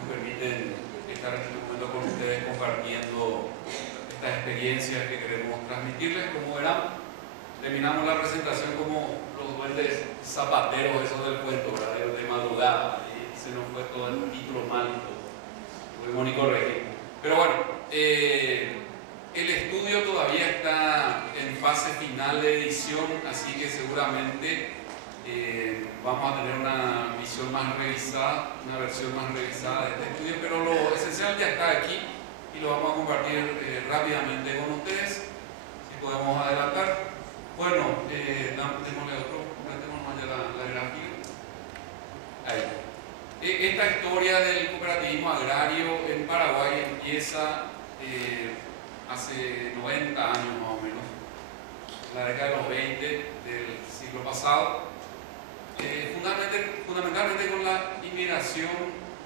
nos permiten estar en este momento con ustedes compartiendo estas experiencias que queremos transmitirles. Como verán, terminamos la presentación como los duendes zapateros, esos del cuento, ¿verdad? De madrugada, y se nos fue todo el título mal, tuvimos ni corregir. Pero bueno, el estudio todavía está en fase final de edición, así que seguramente vamos a tener una visión más revisada, una versión más revisada de este estudio, pero lo esencial ya está aquí y lo vamos a compartir rápidamente con ustedes. Si podemos adelantar. Bueno, démosle otro, completemos más ya la gráfica. Ahí. Esta historia del cooperativismo agrario en Paraguay empieza hace 90 años más o menos, en la década de los 20 del siglo pasado, fundamentalmente con la inmigración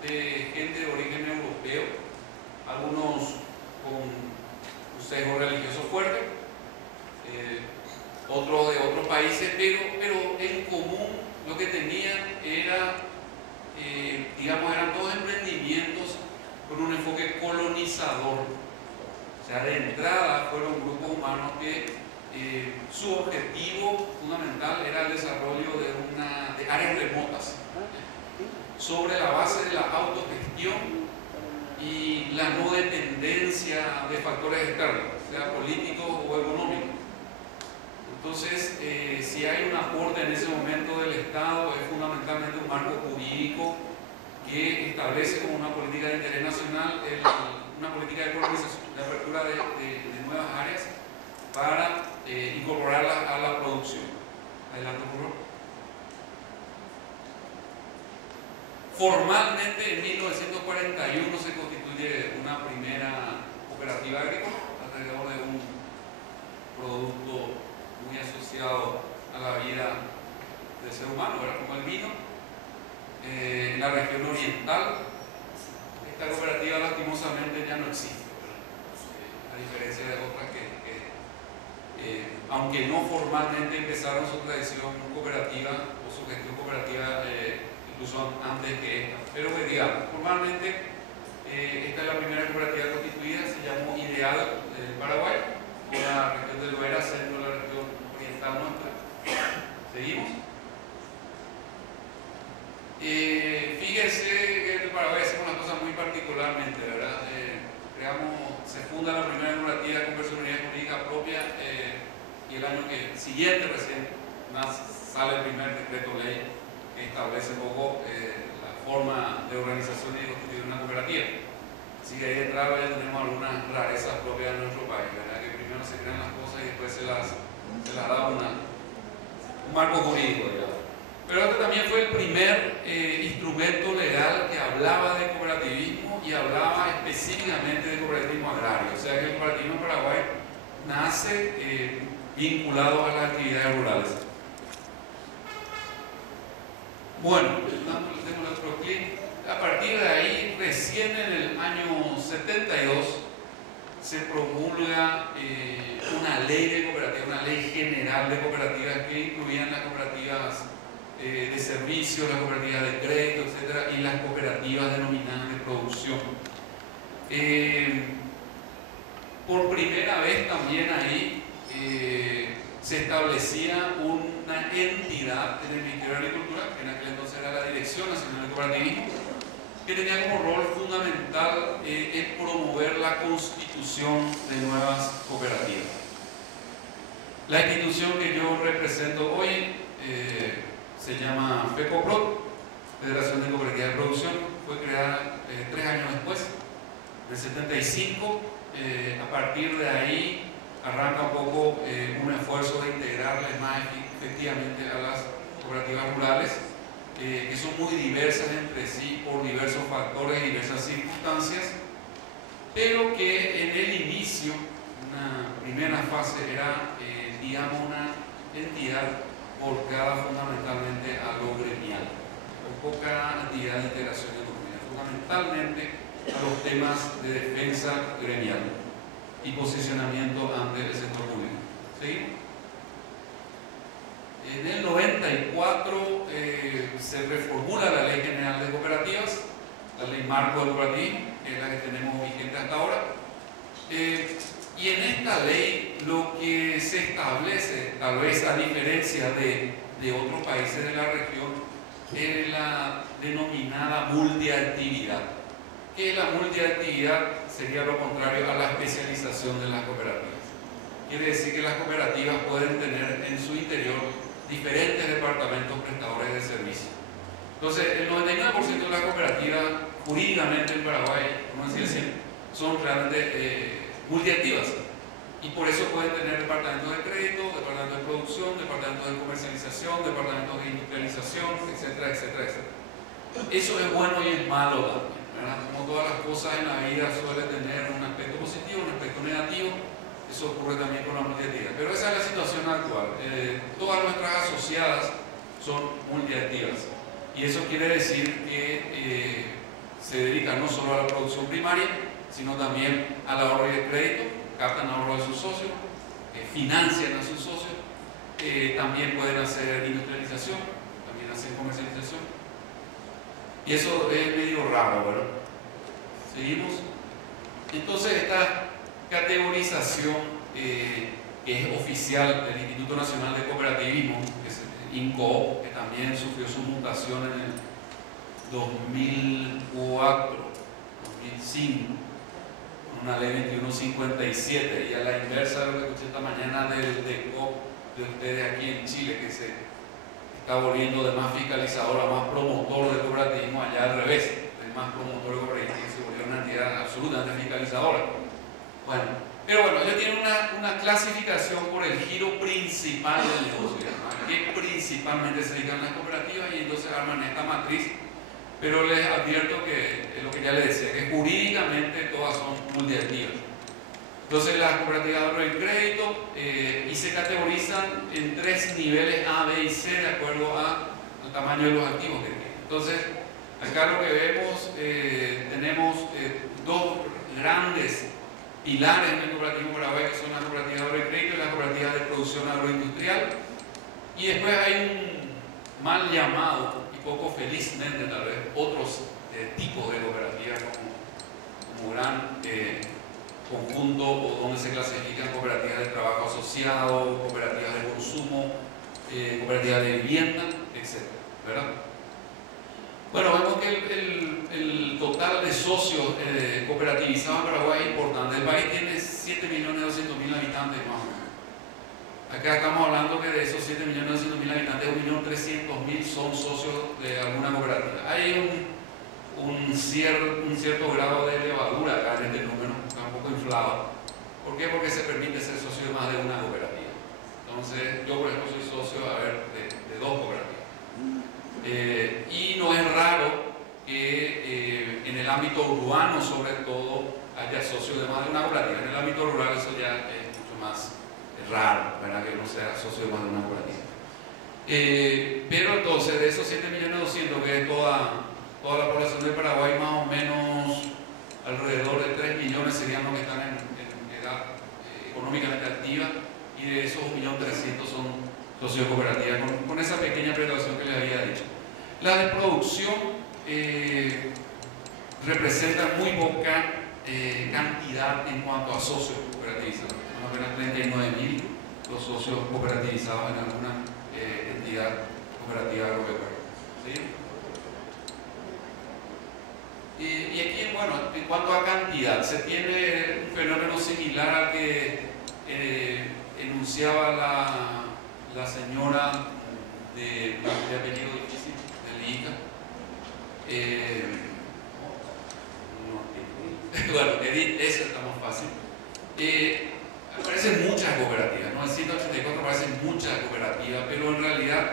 de gente de origen europeo, algunos con un sesgo religioso fuerte, otros de otros países, pero en común lo que tenían era, eran todos emprendimientos con un enfoque colonizador. O sea, de entrada fueron grupos humanos que su objetivo fundamental era el desarrollo de áreas remotas, sobre la base de la autogestión y la no dependencia de factores externos, sea políticos o económicos. Entonces, si hay un aporte en ese momento del Estado, es fundamentalmente un marco jurídico que establece como una política de interés nacional una política de colonización, de apertura de nuevas áreas para incorporarlas a la producción. Adelante, por favor. Formalmente, en 1941 se constituye una primera cooperativa agrícola alrededor de un producto muy asociado a la vida del ser humano, ¿verdad? Como el vino. En la región oriental, esta cooperativa lastimosamente ya no existe, a diferencia de otras que aunque no formalmente empezaron su tradición cooperativa o su gestión cooperativa incluso antes que esta, pero que digamos, formalmente esta es la primera cooperativa constituida, se llamó Ideal del Paraguay, en la región del Loera, centro de la región oriental nuestra. ¿Seguimos? Fíjense que en el Paraguay hacemos una cosa muy particularmente, ¿verdad? Se funda la primera cooperativa con personalidad jurídica propia y el año siguiente recién sale el primer decreto ley que establece un poco la forma de organización y de constituir una cooperativa. Así que ahí de entrada ya tenemos algunas rarezas propias de nuestro país, ¿verdad? Que primero se crean las cosas y después se las da un marco jurídico, digamos. Pero este también fue el primer instrumento legal que hablaba de cooperativismo y hablaba específicamente de cooperativismo agrario. O sea que el cooperativismo en Paraguay nace vinculado a las actividades rurales. Bueno, tenemos otro clic. A partir de ahí, recién en el año 72, se promulga una ley de cooperativas, una ley general de cooperativas que incluían las cooperativas de servicios, las cooperativas de crédito, etcétera, y las cooperativas denominadas de producción. Por primera vez también ahí se establecía una entidad en el Ministerio de Agricultura, que en aquel entonces era la Dirección Nacional de Cooperativismo, que tenía como rol fundamental el promover la constitución de nuevas cooperativas. La institución que yo represento hoy se llama FECOPROD, Federación de Cooperativas de Producción. Fue creada 3 años después, en el 75. A partir de ahí arranca un poco un esfuerzo de integrarles más efectivamente a las cooperativas rurales, que son muy diversas entre sí por diversos factores y diversas circunstancias, pero que en el inicio, una primera fase, era una entidad volcada fundamentalmente a lo gremial, con poca actividad de integración económica, fundamentalmente a los temas de defensa gremial y posicionamiento ante el sector público. ¿Sí? En el 94 se reformula la Ley General de Cooperativas la ley marco del cooperativismo, que es la que tenemos vigente hasta ahora. Y en esta ley lo que se establece, tal vez a diferencia de otros países de la región, es la denominada multiactividad. ¿Qué es la multiactividad? Sería lo contrario a la especialización de las cooperativas. Quiere decir que las cooperativas pueden tener en su interior diferentes departamentos prestadores de servicios. Entonces, el 99% de las cooperativas jurídicamente en Paraguay, como decía siempre, son realmente multiactivas. Y por eso pueden tener departamentos de crédito, departamentos de producción, departamentos de comercialización, departamentos de industrialización, etcétera, etcétera, etcétera. Eso es bueno y es malo también, ¿verdad? Como todas las cosas en la vida suele tener un aspecto positivo, un aspecto negativo. Eso ocurre también con la multiactividad. Pero esa es la situación actual. Todas nuestras asociadas son multiactivas. Y eso quiere decir que se dedican no solo a la producción primaria, sino también al ahorro y el crédito, captan ahorro de sus socios, financian a sus socios, también pueden hacer industrialización, también hacen comercialización. Y eso es medio raro, ¿verdad? Seguimos. Entonces, esta categorización que es oficial del Instituto Nacional de Cooperativismo, que es INCOOP, que también sufrió su mutación en el 2004, 2005, con una ley 2157, y a la inversa de lo que escuché esta mañana del DECOP de ustedes aquí en Chile, que se está volviendo de más fiscalizador a más promotor de cooperativismo, allá al revés, de más promotor de cooperativismo, que se volvió una entidad absolutamente fiscalizadora. Bueno, pero bueno, ellos tienen una clasificación por el giro principal del negocio, ¿no? Que principalmente se dedican las cooperativas, y entonces arman esta matriz. Pero les advierto que es lo que ya les decía, que jurídicamente todas son multiactivas. Entonces las cooperativas de ahorro y crédito y se categorizan en 3 niveles A, B y C de acuerdo al tamaño de los activos que tienen. Entonces, acá lo que vemos, tenemos 2 grandes pilares en el cooperativismo paraguayo, que son las cooperativas de ahorro y crédito y las cooperativas de producción agroindustrial. Y después hay un mal llamado, y poco felizmente tal vez, otros tipos de cooperativas como gran conjunto, o donde se clasifican cooperativas de trabajo asociado, cooperativas de consumo, cooperativas de vivienda, etc. ¿Verdad? Bueno, vemos que el total de socios cooperativizados en Paraguay es importante. El país tiene 7.200.000 habitantes más o menos. Acá estamos hablando que de esos 7.200.000 habitantes, 1.300.000 son socios de alguna cooperativa. Hay un cierto grado de levadura acá en este número, está un poco inflado. ¿Por qué? Porque se permite ser socio de más de una cooperativa. Entonces, yo por ejemplo soy socio de 2 cooperativas. Y no es raro que en el ámbito urbano, sobre todo, haya socios de más de una cooperativa. En el ámbito rural eso ya es mucho más raro, ¿verdad? Que uno sea socio de más de una cooperativa. Pero entonces, de esos 7.200.000, que es toda la población de Paraguay, más o menos alrededor de 3 millones serían los que están en edad económicamente activa, y de esos 1.300.000 son socios cooperativas, con esa pequeña precaución que les había dicho. La de producción representa muy poca cantidad en cuanto a socios cooperativizados. Son apenas 39.000 los socios cooperativizados en alguna entidad cooperativa agropecuaria. ¿Sí? Y aquí, bueno, en cuanto a cantidad, se tiene un fenómeno similar al que enunciaba la señora de apellido difícil, de Lica. Bueno, Edith, eso está más fácil. Aparecen muchas cooperativas, ¿no? En 184 aparecen muchas cooperativas, pero en realidad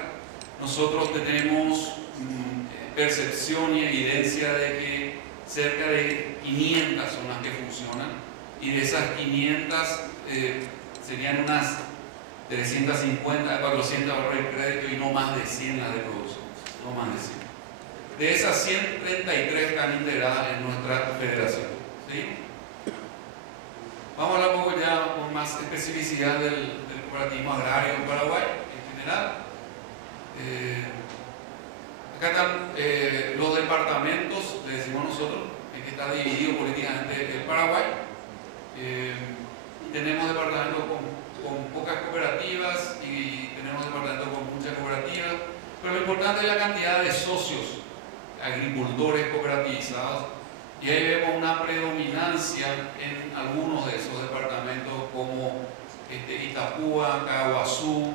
nosotros tenemos percepción y evidencia de que cerca de 500 son las que funcionan, y de esas 500 serían unas 350 a 400 ahorro de crédito y no más de 100 las de producción, no más de 100. De esas 133 están integradas en nuestra federación. ¿Sí? Vamos a hablar un poco ya con más especificidad del cooperativismo agrario en Paraguay en general. Acá están los departamentos, le decimos nosotros, en que está dividido políticamente el Paraguay. Tenemos departamentos con pocas cooperativas y tenemos departamentos con muchas cooperativas, pero lo importante es la cantidad de socios, agricultores cooperativizados, y ahí vemos una predominancia en algunos de esos departamentos como Itapúa, Caguazú,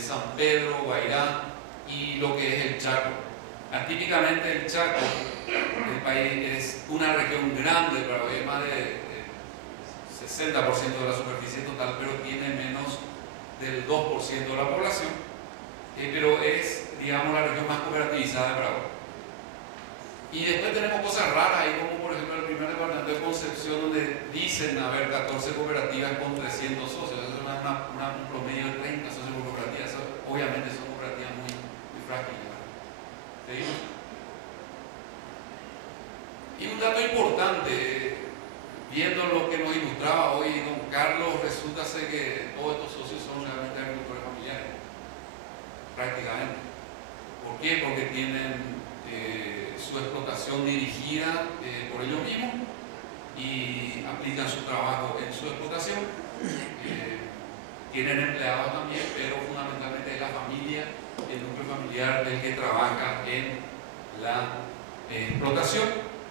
San Pedro, Guairá y lo que es el Chaco. Típicamente el Chaco, el país es una región grande, pero hay más de 60% de la superficie total, pero tiene menos del 2% de la población, pero es, digamos, la región más cooperativizada de Paraguay. Y después tenemos cosas raras ahí, como por ejemplo el primer departamento de Concepción, donde dicen haber 14 cooperativas con 300 socios. Eso es un promedio de 30 socios por cooperativa. Eso, obviamente son cooperativas muy frágiles. ¿Seguimos? Y un dato importante, viendo lo que nos ilustraba hoy don Carlos, resulta ser que todos estos socios son realmente agricultores familiares, prácticamente. ¿Por qué? Porque tienen su explotación dirigida por ellos mismos y aplican su trabajo en su explotación. Tienen empleados también, pero fundamentalmente es la familia, el núcleo familiar el que trabaja en la explotación.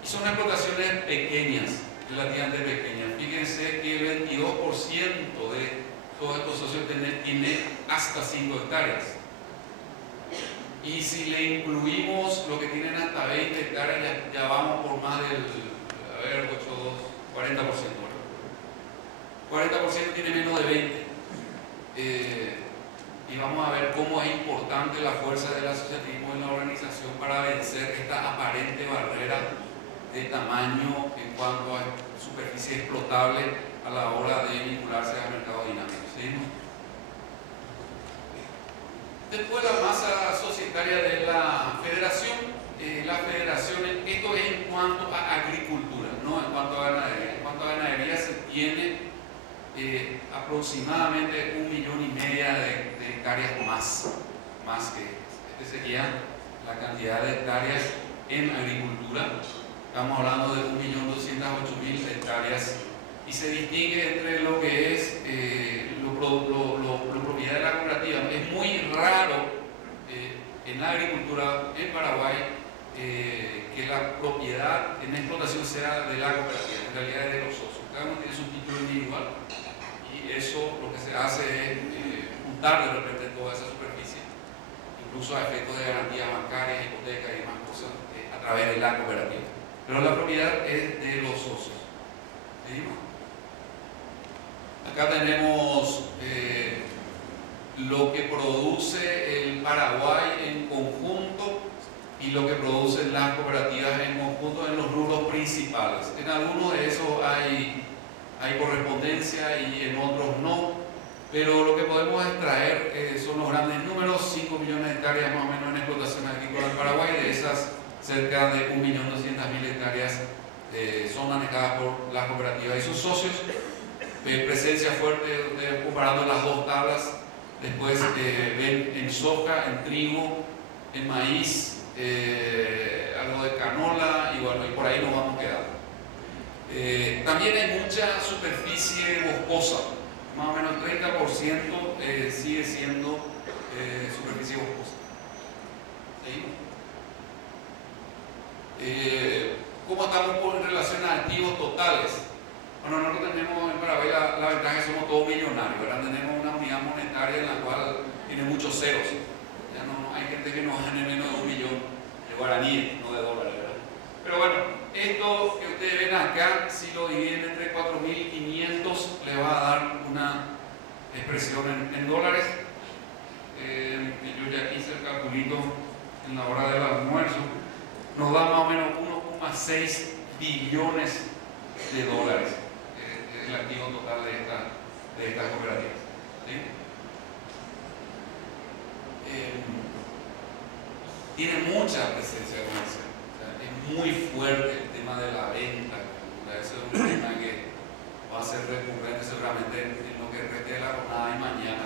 Y son explotaciones pequeñas, relativamente pequeñas. Fíjense que el 22% de todos estos socios tiene hasta 5 hectáreas. Y si le incluimos lo que tienen hasta 20 hectáreas, ya vamos por más del, 40%. 40% tiene menos de 20. Y vamos a ver cómo es importante la fuerza del asociativismo en la organización para vencer esta aparente barrera de tamaño en cuanto a superficie explotable a la hora de vincularse al mercado dinámico. ¿Seguimos? Después la masa societaria de la federación. Esto es en cuanto a agricultura, no en cuanto a ganadería. En cuanto a ganadería se tiene aproximadamente 1,5 millones de hectáreas más que este sería la cantidad de hectáreas en agricultura. Estamos hablando de 1.208.000 hectáreas y se distingue entre lo que es la propiedad de la cooperativa. Es muy raro en la agricultura en Paraguay que la propiedad en explotación sea de la cooperativa, en realidad es de los socios. Cada uno tiene su título individual y eso lo que se hace es juntar de repente toda esa superficie, incluso a efectos de garantías bancarias, hipotecas y demás cosas a través de la cooperativa. Pero la propiedad es de los socios. ¿Seguimos? Acá tenemos lo que produce el Paraguay en conjunto y lo que producen las cooperativas en conjunto en los rubros principales. En algunos de esos hay correspondencia y en otros no, pero lo que podemos extraer son los grandes números: 5 millones de hectáreas más o menos en explotación agrícola en Paraguay. De esas, cerca de 1.200.000 hectáreas son manejadas por las cooperativas y sus socios. Presencia fuerte, comparando las dos tablas. Después ven en soja, en trigo, en maíz, algo de canola, y bueno, y por ahí nos vamos quedando. También hay mucha superficie boscosa, más o menos el 30% sigue siendo superficie boscosa. ¿Sí? ¿Cómo estamos en relación a activos totales? Bueno, nosotros tenemos en Paraguay la ventaja que somos todos millonarios, ¿verdad? Tenemos una unidad monetaria en la cual tiene muchos ceros. Ya no hay gente que no gane menos de 1 millón de guaraníes, no de dólares, ¿verdad? Pero bueno, esto que ustedes ven acá, si lo dividen entre 4.500, le va a dar una expresión en dólares. Yo ya hice el calculito en la hora del almuerzo. Nos da más o menos 1,6 billones de dólares. El activo total de estas cooperativas. ¿Sí? Tiene mucha presencia comercial. O sea, es muy fuerte el tema de la venta. Eso es un tema que va a ser recurrente seguramente en lo que reste de la jornada y mañana.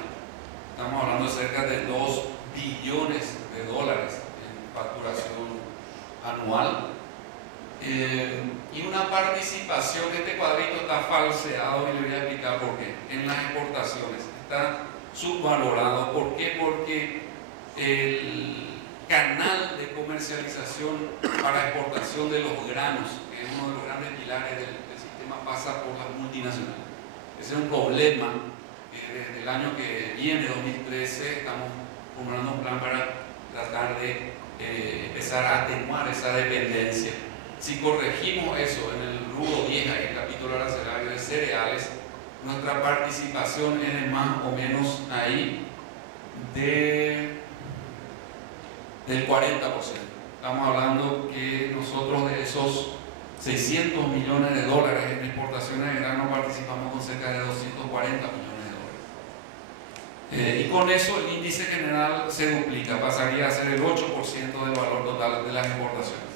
Estamos hablando de cerca de 2 billones de dólares en anual. Y una participación, este cuadrito está falseado y le voy a explicar por qué. En las exportaciones está subvalorado. ¿Por qué? Porque el canal de comercialización para exportación de los granos, que es uno de los grandes pilares del sistema, pasa por las multinacionales. Ese es un problema. Desde el año que viene, 2013, estamos formulando un plan para tratar de empezar a atenuar esa dependencia. Si corregimos eso en el rubro 10, el capítulo arancelario de cereales, nuestra participación es de más o menos ahí del 40%. Estamos hablando que nosotros de esos 600 millones de dólares en exportaciones de grano participamos con cerca de 240 millones de dólares. Y con eso el índice general se duplica, pasaría a ser el 8% del valor total de las exportaciones.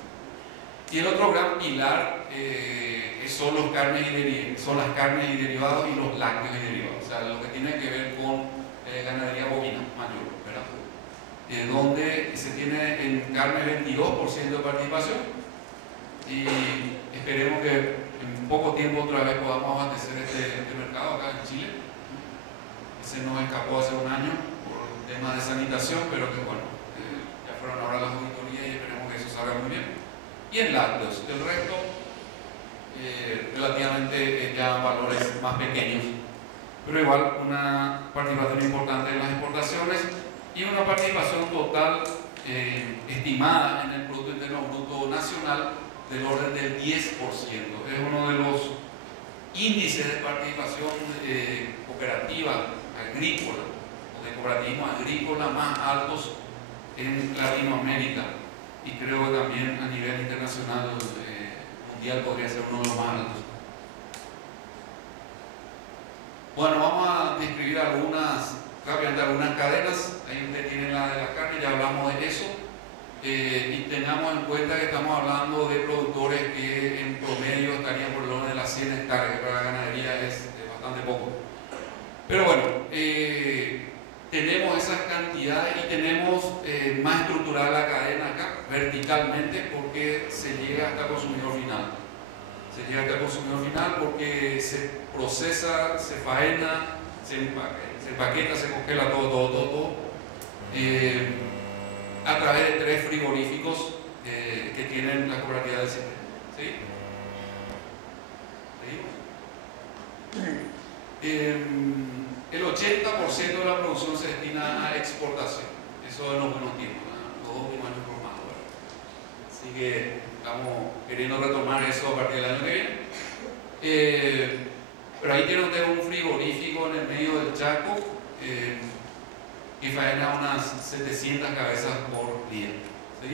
Y el otro gran pilar son las carnes y derivados y los lácteos y derivados, o sea, lo que tiene que ver con ganadería bovina mayor, ¿verdad? Donde se tiene en carne 22% de participación y esperemos que en poco tiempo otra vez podamos abastecer este mercado acá en Chile. Se nos escapó hace un año por temas de sanitación, pero que bueno, ya fueron ahora las auditorías y esperemos que eso salga muy bien. Y en lácteos, el resto relativamente ya valores más pequeños, pero igual una participación importante en las exportaciones y una participación total estimada en el Producto Interno Bruto Nacional del orden del 10%. Es uno de los índices de participación cooperativa agrícola o de cooperativismo agrícola más altos en Latinoamérica. Y creo que también a nivel internacional, mundial, podría ser uno de los más altos. Bueno, vamos a describir rápidamente algunas cadenas. Ahí usted tiene la de la carne, ya hablamos de eso. Y tengamos en cuenta que estamos hablando de productores que en promedio estarían por el orden de las 100 hectáreas, que para la ganadería es bastante poco. Pero bueno, tenemos esas cantidades y tenemos más estructurada la cadena acá, verticalmente, porque se llega hasta el consumidor final. Se llega hasta el consumidor final porque se procesa, se faena, se empaqueta, se congela todo. A través de 3 frigoríficos que tienen la cooperativa del sistema. ¿Sí? ¿Seguimos? El 80% de la producción se destina a exportación. Eso en los buenos tiempos, ¿no? Los últimos años por más. Así que estamos queriendo retomar eso a partir del año que viene. Pero ahí tiene usted un frigorífico en el medio del Chaco que faena unas 700 cabezas por día. ¿Sí?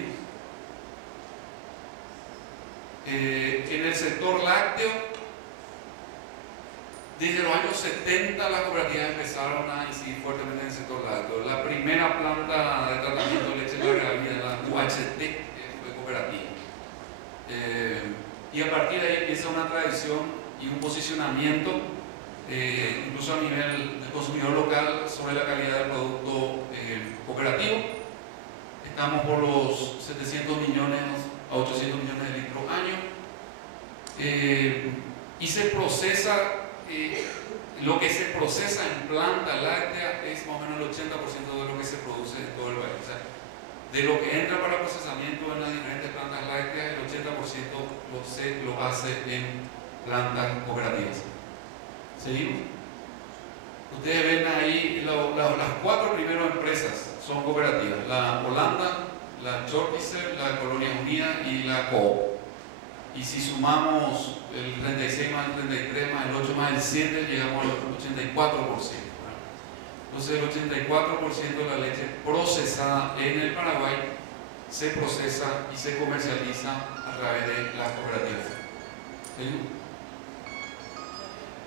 En el sector lácteo, desde los años 70 las cooperativas empezaron a incidir fuertemente en el sector lácteo. La primera planta de tratamiento de leche larga vida, la UHT, fue cooperativa. Y a partir de ahí empieza una tradición y un posicionamiento, incluso a nivel del consumidor local, sobre la calidad del producto cooperativo. Estamos por los 700 millones a 800 millones de litros año. Y se procesa, lo que se procesa en planta láctea es más o menos el 80% de lo que se produce en todo el país. O sea, de lo que entra para procesamiento en las diferentes plantas lácteas, el 80% lo hace en plantas cooperativas. ¿Seguimos? Ustedes ven ahí las 4 primeras empresas son cooperativas: la Holanda, la Chortizer, la Colonia Unida y la Coop. Y si sumamos el 36 más el 33 más el 8 más el 7, llegamos al 84%. Entonces el 84% de la leche procesada en el Paraguay se procesa y se comercializa a través de las cooperativas. ¿Sí?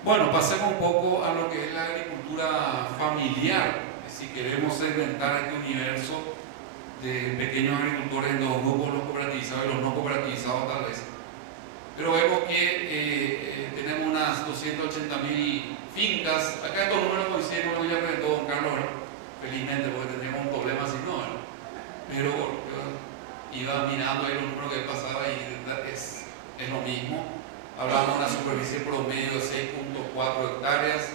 Bueno, pasemos un poco a lo que es la agricultura familiar. Si queremos segmentar este universo de pequeños agricultores en 2 grupos, los cooperativizados y los no cooperativizados tal vez. Pero vemos que tenemos unas 280.000 fincas. Acá estos números coinciden con lo que ya presentó don Carlos, felizmente, porque tendríamos un problema si no, ¿no? Pero iba mirando ahí los números que pasaba y es lo mismo. Hablamos de una superficie promedio de 6.4 hectáreas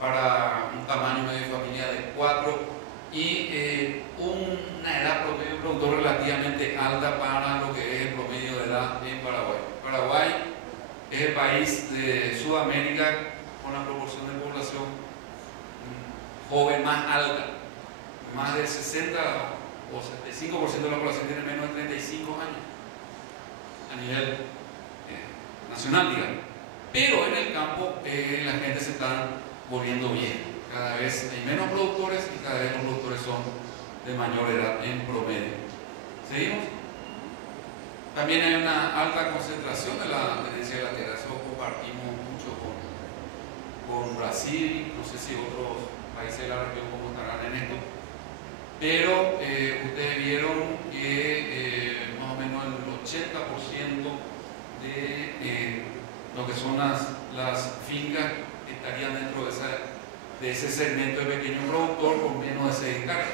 para un tamaño medio de familia de 4 y una edad promedio de productor relativamente alta para lo que es el promedio de edad en Paraguay. Paraguay es el país de Sudamérica con la proporción de población joven más alta. Más del 60 o 75% de la población tiene menos de 35 años a nivel nacional, digamos. Pero en el campo la gente se está volviendo vieja. Cada vez hay menos productores y cada vez los productores son de mayor edad en promedio. ¿Seguimos? También hay una alta concentración de la tenencia de la tierra. Eso compartimos mucho con Brasil. No sé si otros países de la región cómo estarán en esto. Pero ustedes vieron que más o menos el 80% de lo que son las fincas estarían dentro de ese segmento de pequeño productor con menos de 6 hectáreas.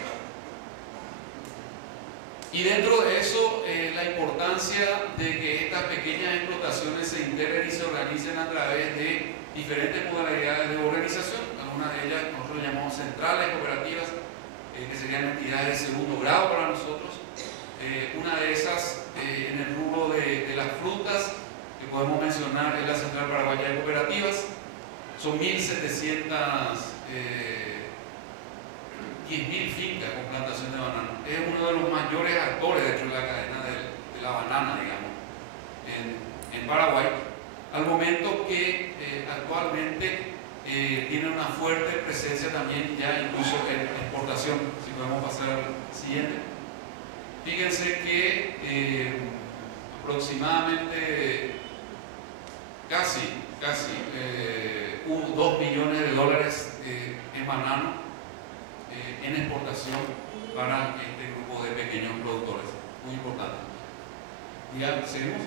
Y dentro de eso, la importancia de que estas pequeñas explotaciones se integren y se organicen a través de diferentes modalidades de organización. Algunas de ellas nosotros lo llamamos centrales cooperativas, que serían entidades de segundo grado para nosotros. Una de esas, en el rubro de las frutas, que podemos mencionar, es la Central Paraguaya de Cooperativas. Son 1.700, 10.000 fincas con plantación de banano. Es uno de los mayores actores dentro de la cadena de la banana, digamos, en Paraguay, al momento que actualmente tiene una fuerte presencia también ya incluso en exportación. Si podemos pasar al siguiente. Fíjense que aproximadamente casi 2 billones de dólares en banano en exportación para este grupo de pequeños productores. Muy importante. Ya, seguimos.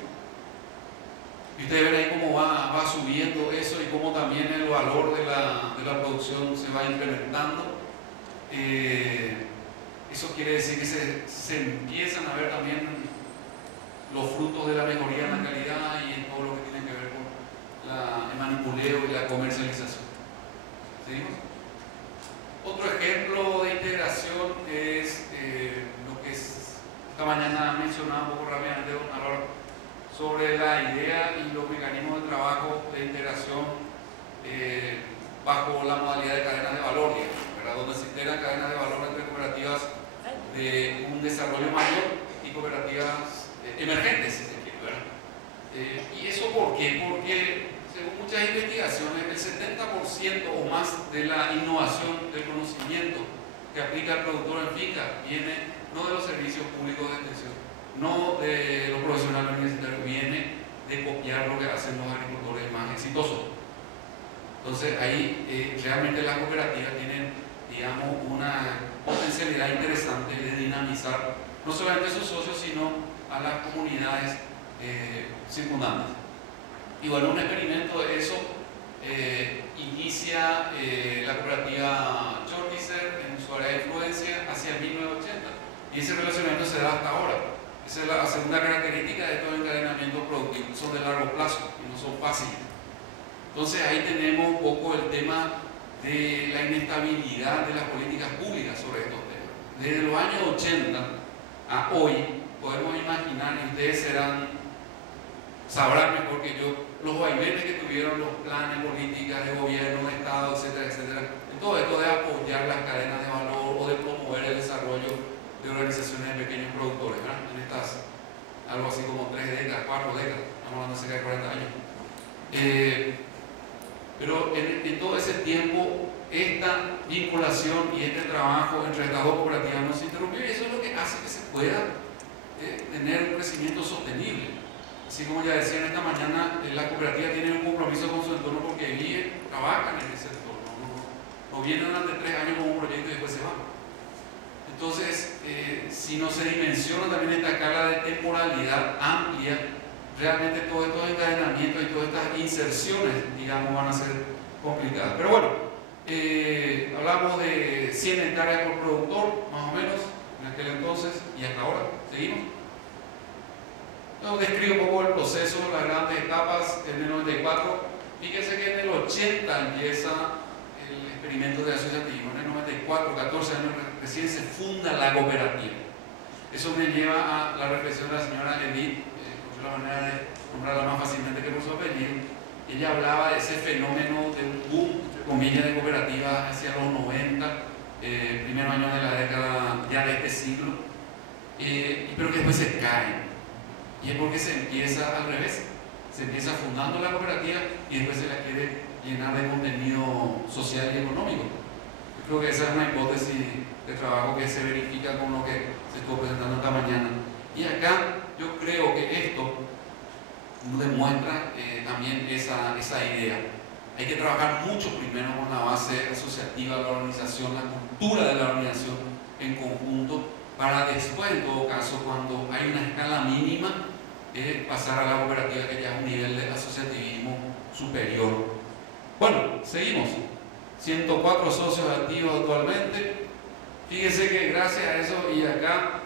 Y ustedes ven ahí cómo va subiendo eso y cómo también el valor de la producción se va incrementando. Eso quiere decir que se empiezan a ver también los frutos de la mejoría en la calidad y en todo lo que tiene que ver con el manipuleo y la comercialización. ¿Seguimos? Otro ejemplo de integración es lo que esta mañana mencionaba un poco rápidamente don Álvaro, sobre la idea y los mecanismos de trabajo de integración bajo la modalidad de cadenas de valor, ¿verdad? Donde se integran cadenas de valor entre cooperativas de un desarrollo mayor y cooperativas emergentes, si se quiere, ¿verdad? ¿Y eso por qué? Porque según muchas investigaciones, el 70% o más de la innovación del conocimiento que aplica el productor en finca viene no de los servicios públicos de extensión, no de los profesionales universitarios, viene de copiar lo que hacen los agricultores más exitosos. Entonces ahí realmente las cooperativas tienen, digamos, una potencialidad interesante de dinamizar no solamente a sus socios, sino a las comunidades circundantes. Y bueno, un experimento de eso inicia la cooperativa Chortizer en su área de influencia hacia 1980 y ese relacionamiento se da hasta ahora. Esa es la segunda característica de estos encadenamientos productivos, son de largo plazo y no son fáciles. Entonces ahí tenemos un poco el tema de la inestabilidad de las políticas públicas sobre estos temas. Desde los años 80 a hoy podemos imaginar, y ustedes sabrán mejor que yo, los vaivenes que tuvieron los planes, políticas de gobierno, de Estado, etcétera, etcétera. En todo esto de apoyar las cadenas de valor o de promover el desarrollo de organizaciones de pequeños productores, ¿verdad? En estas, algo así como 3 décadas, 4 décadas, estamos hablando de cerca de 40 años. Pero en todo ese tiempo, esta vinculación y este trabajo entre estas dos cooperativas no se interrumpió y eso es lo que hace que se pueda tener un crecimiento sostenible. Así como ya decían esta mañana, las cooperativas tienen un compromiso con su entorno porque viven, trabajan en ese entorno, no vienen durante 3 años con un proyecto y después se van. Entonces, si no se dimensiona también esta escala de temporalidad amplia, realmente todos estos encadenamientos y todas estas inserciones, digamos, van a ser complicadas. Pero bueno, hablamos de 100 hectáreas por productor, más o menos, en aquel entonces y hasta ahora. ¿Seguimos? describo un poco el proceso, las grandes etapas en el 94. Fíjense que en el 80 empieza el experimento de asociativismo. En el 94, 14 años recién se funda la cooperativa. Eso me lleva a la reflexión de la señora Edith, por la manera de nombrarla más fácilmente que por su apellido. Ella hablaba de ese fenómeno de un boom, entre comillas, de cooperativas hacia los 90, primeros años de la década ya de este siglo, pero que después se caen. Y es porque se empieza al revés. Se empieza fundando la cooperativa y después se la quiere llenar de contenido social y económico. Yo creo que esa es una hipótesis de trabajo que se verifica con lo que se estuvo presentando esta mañana. Y acá yo creo que esto nos demuestra también esa idea. Hay que trabajar mucho primero con la base asociativa de la organización, la cultura de la organización en conjunto, para después, en todo caso, cuando hay una escala mínima, pasar a la cooperativa, que ya es un nivel de asociativismo superior. Bueno, seguimos. 104 socios activos actualmente. Fíjense que gracias a eso, y acá,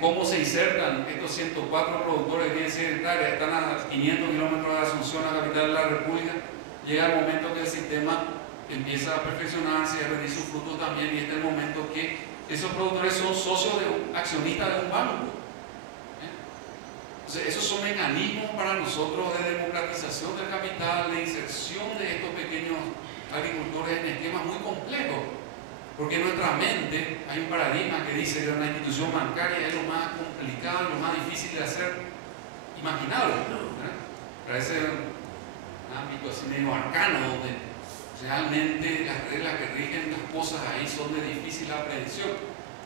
cómo se insertan estos 104 productores de 10 hectáreas, están a 500 kilómetros de Asunción, la capital de la República. Llega el momento que el sistema empieza a perfeccionarse y a rendir sus frutos también, y este es el momento que esos productores son socios de un accionista de un banco. Entonces, esos son mecanismos para nosotros de democratización del capital, de inserción de estos pequeños agricultores en esquemas muy complejos. Porque en nuestra mente hay un paradigma que dice que una institución bancaria es lo más complicado, lo más difícil de hacer imaginable. Parece un ámbito así medio arcano, donde realmente las reglas que rigen las cosas ahí son de difícil aprehensión.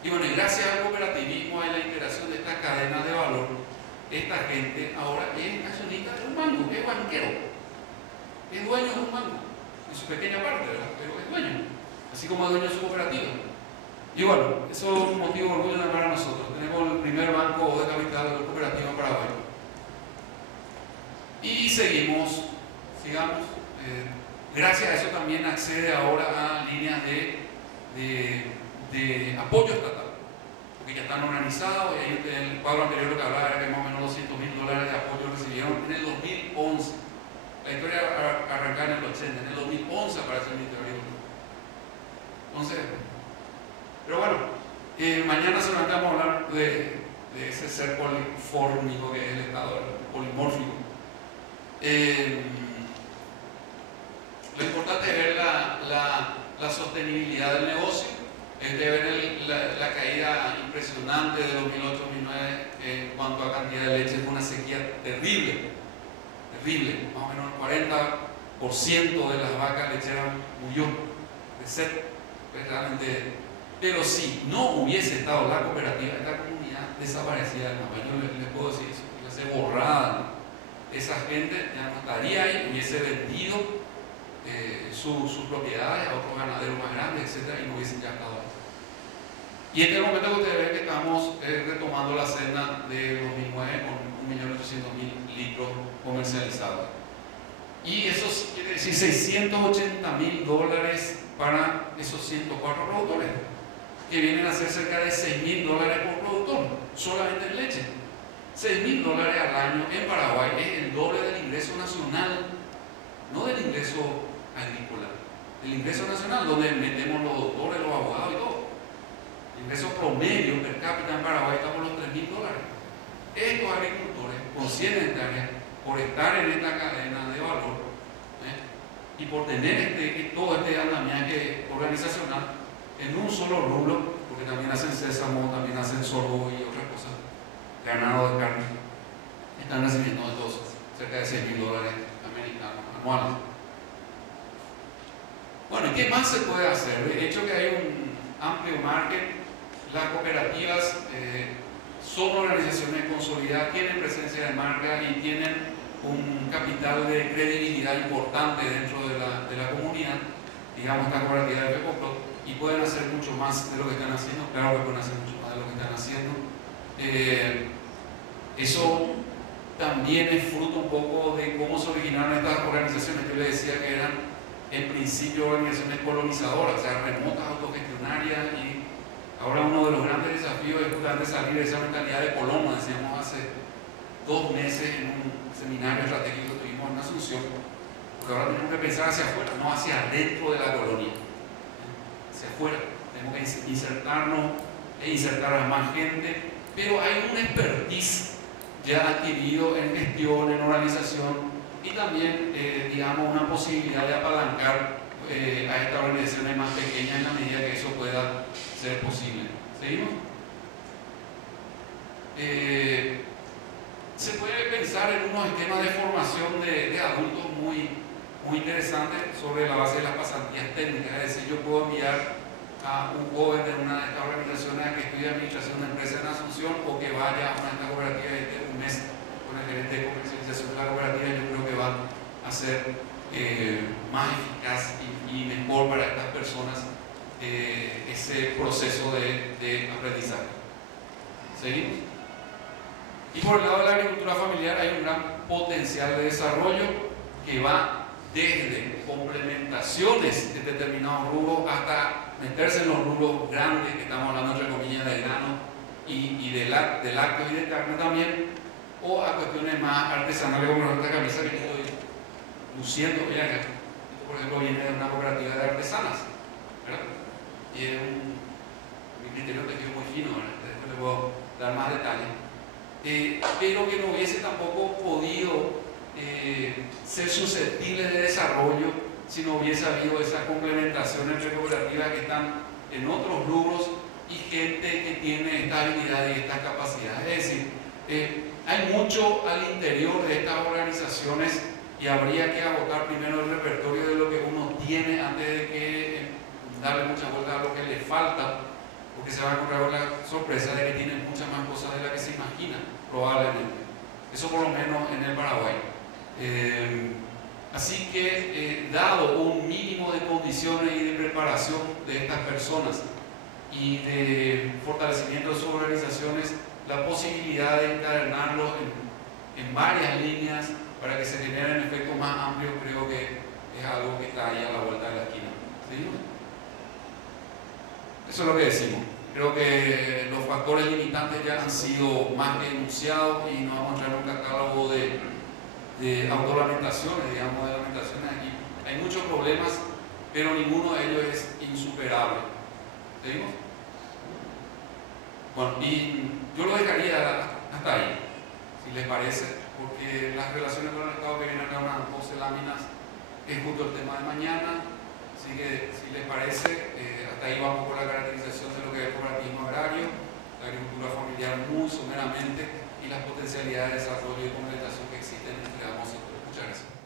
Y bueno, y gracias al cooperativismo, a la integración de estas cadenas de valor, esta gente ahora es accionista de un banco, es banquero, es dueño de un banco, en su pequeña parte, ¿verdad? Pero es dueño, así como es dueño de su cooperativa. Y bueno, eso es un motivo de orgullo para nosotros. Tenemos el primer banco de capital de la cooperativa en Paraguay. Y seguimos, sigamos. Gracias a eso también accede ahora a líneas de apoyo estatal, que ya están organizados, y ahí en el cuadro anterior lo que hablaba era que más o menos $200.000 de apoyo recibieron en el 2011. La historia arrancó en el 80, en el 2011 aparece el Ministerio de Agricultura. Entonces, pero bueno, mañana solamente vamos a hablar de ese ser polifórmico que es el Estado, polimórfico. Lo importante es ver la sostenibilidad del negocio. Es de ver la caída impresionante de 2008-2009 en cuanto a cantidad de leche. Fue una sequía terrible, más o menos el 40% de las vacas lecheras murió de sed, realmente. Pero si no hubiese estado la cooperativa, esta comunidad desaparecía del mapa. Yo les puedo decir eso, hubiese borrada. Esa gente ya no estaría ahí, hubiese vendido sus propiedades a otros ganaderos más grandes, etc., y no hubiesen ya estado ahí. Y este es el momento que ustedes ven que estamos retomando la senda de 2009 con 1.800.000 litros comercializados. Y eso quiere decir $680.000 para esos 104 productores, que vienen a ser cerca de $6.000 por productor, solamente en leche. $6.000 al año en Paraguay es el doble del ingreso nacional, no del ingreso agrícola, del ingreso nacional, donde metemos los doctores, los abogados y todo. El ingreso promedio per cápita en Paraguay está por los $3.000. Estos agricultores con 100 hectáreas, por estar en esta cadena de valor, y por tener todo este andamiaje organizacional en un solo rubro, porque también hacen sésamo, también hacen sorgo y otras cosas, ganado de carne, están recibiendo de todos cerca de $6.000 americanos anuales. Bueno, ¿qué más se puede hacer? De hecho que hay un amplio margen. Las cooperativas son organizaciones consolidadas, tienen presencia de marca y tienen un capital de credibilidad importante dentro de la comunidad, digamos esta cooperativa de Pecopro, y pueden hacer mucho más de lo que están haciendo. Claro que pueden hacer mucho más de lo que están haciendo. Eso también es fruto un poco de cómo se originaron estas organizaciones. Yo les decía que eran en principio organizaciones colonizadoras, o sea, remotas, autogestionarias, y ahora uno de los grandes desafíos es justamente salir de esa mentalidad de colono, decíamos hace 2 meses en un seminario estratégico que tuvimos en Asunción, porque ahora tenemos que pensar hacia afuera, no hacia adentro de la colonia, hacia afuera. Tenemos que insertarnos e insertar a más gente, pero hay un expertise ya adquirido en gestión, en organización y también, digamos, una posibilidad de apalancar a estas organizaciones más pequeñas en la medida que eso pueda ser posible. ¿Seguimos? Se puede pensar en unos esquemas de formación de adultos muy interesantes sobre la base de las pasantías técnicas. Es decir, yo puedo enviar a un joven de una de estas organizaciones a que estudie administración de empresas en Asunción o que vaya a una de estas cooperativas y esté un mes con el gerente de comercialización de la cooperativa. Yo creo que va a ser más eficaz y mejor para estas personas ese proceso de aprendizaje. ¿Seguimos? Y por el lado de la agricultura familiar hay un gran potencial de desarrollo que va desde complementaciones de determinados rubros hasta meterse en los rubros grandes, que estamos hablando entre comillas de grano y de lácteos y de carne también, o a cuestiones más artesanales como esta camisa que estoy luciendo. Vean, esto por ejemplo viene de una cooperativa de artesanas, ¿verdad? Y es mi criterio tejido muy fino, ¿verdad? Después les puedo dar más detalles. Pero que no hubiese tampoco podido ser susceptible de desarrollo si no hubiese habido esa complementación entre cooperativas que están en otros rubros y gente que tiene esta habilidad y estas capacidades. Es decir, hay mucho al interior de estas organizaciones y habría que agotar primero el repertorio de lo que uno tiene antes de que darle mucha vuelta a lo que le falta, porque se va a encontrar con la sorpresa de que tienen muchas más cosas de las que se imaginan, probablemente. Eso por lo menos en el Paraguay. Así que, dado un mínimo de condiciones y de preparación de estas personas y de fortalecimiento de sus organizaciones, la posibilidad de encadenarlos en varias líneas para que se generen efectos más amplios, creo que es algo que está ahí a la vuelta de la esquina. ¿Sí? Eso es lo que decimos. Creo que los factores limitantes ya han sido más que enunciados y nos vamos a traer un catálogo de autolamentaciones, digamos, de lamentaciones aquí. Hay muchos problemas, pero ninguno de ellos es insuperable. ¿Seguimos? Bueno, y yo lo dejaría hasta ahí, si les parece, porque las relaciones con el Estado que vienen acá unas 12 láminas es justo el tema de mañana. Así que, si les parece, hasta ahí vamos por la caracterización de lo que es el cooperativismo agrario, la agricultura familiar muy someramente y las potencialidades de desarrollo y complementación que existen entre ambos sectores. Muchas gracias.